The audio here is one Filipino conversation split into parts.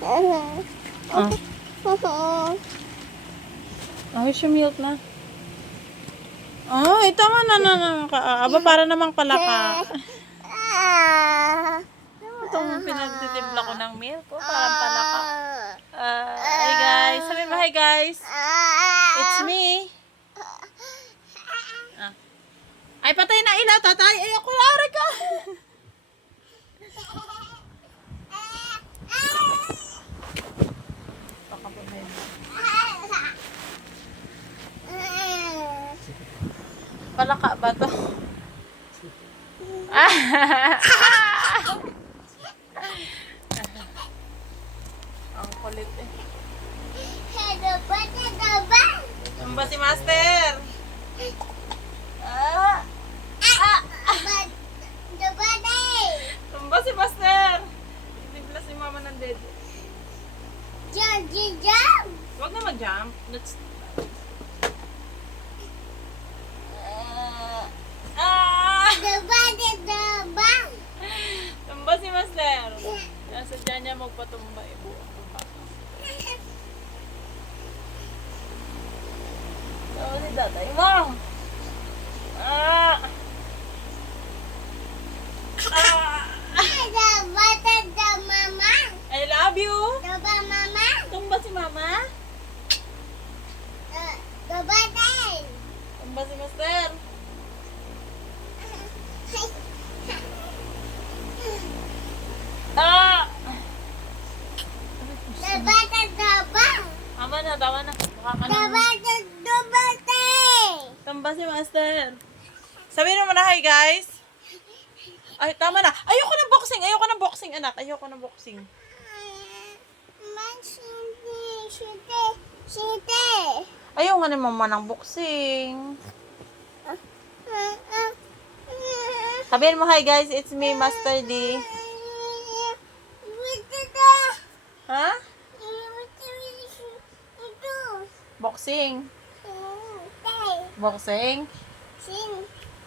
Ah. Ayos yung milk na. Ay, tama na aba, para namang palaka. Ano itong pinagtitimpla ko ng milk? Parang palaka. Hi guys. Sabi mo, hi guys. It's me. Ay, patay na ilaw, tatay. Ay, ako lari ka. Palaka ba to? Ang kulit eh. Tumba si Master. Tumba si Master. Timpla si Mama ng dedo. Jump! Huwag na mag-jump. Let's... Tumba si Master. Nasa dyan niya magpatumba eh. Tumba. So, si tatay mo. I love you. Tumba si Mama. Tumba si Master. Tama na. Baka ka na. Tumba si Master. Sabihin mo na hi guys. Ay, tama na. Ayoko ng boxing, anak. Ayoko ng boxing. Ayaw nga ni Mama ng boxing. Sabihin mo hi guys, it's me, Master D. Ha? Boxing. Boxing.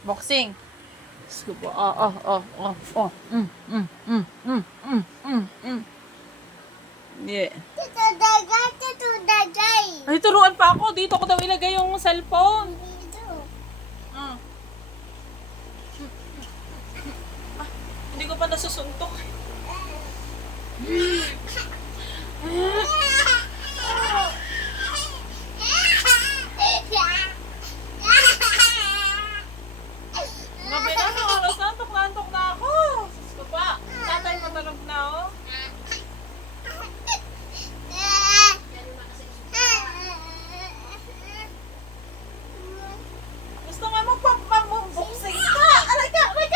Boxing. Scuba. Yeah. Ay, turuan pa ako. Dito ko daw ilagay yung cellphone. Hindi ko pa nasusuntok. Gabi na, oras na. Antok na ako. Sus ko pa. Tatay matulog na, oh. Gusto nga magpapamboxing ka. Aray ka. Aray.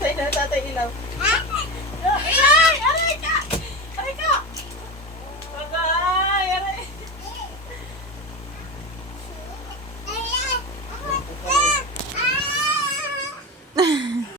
Tatay na, tatay ilaw.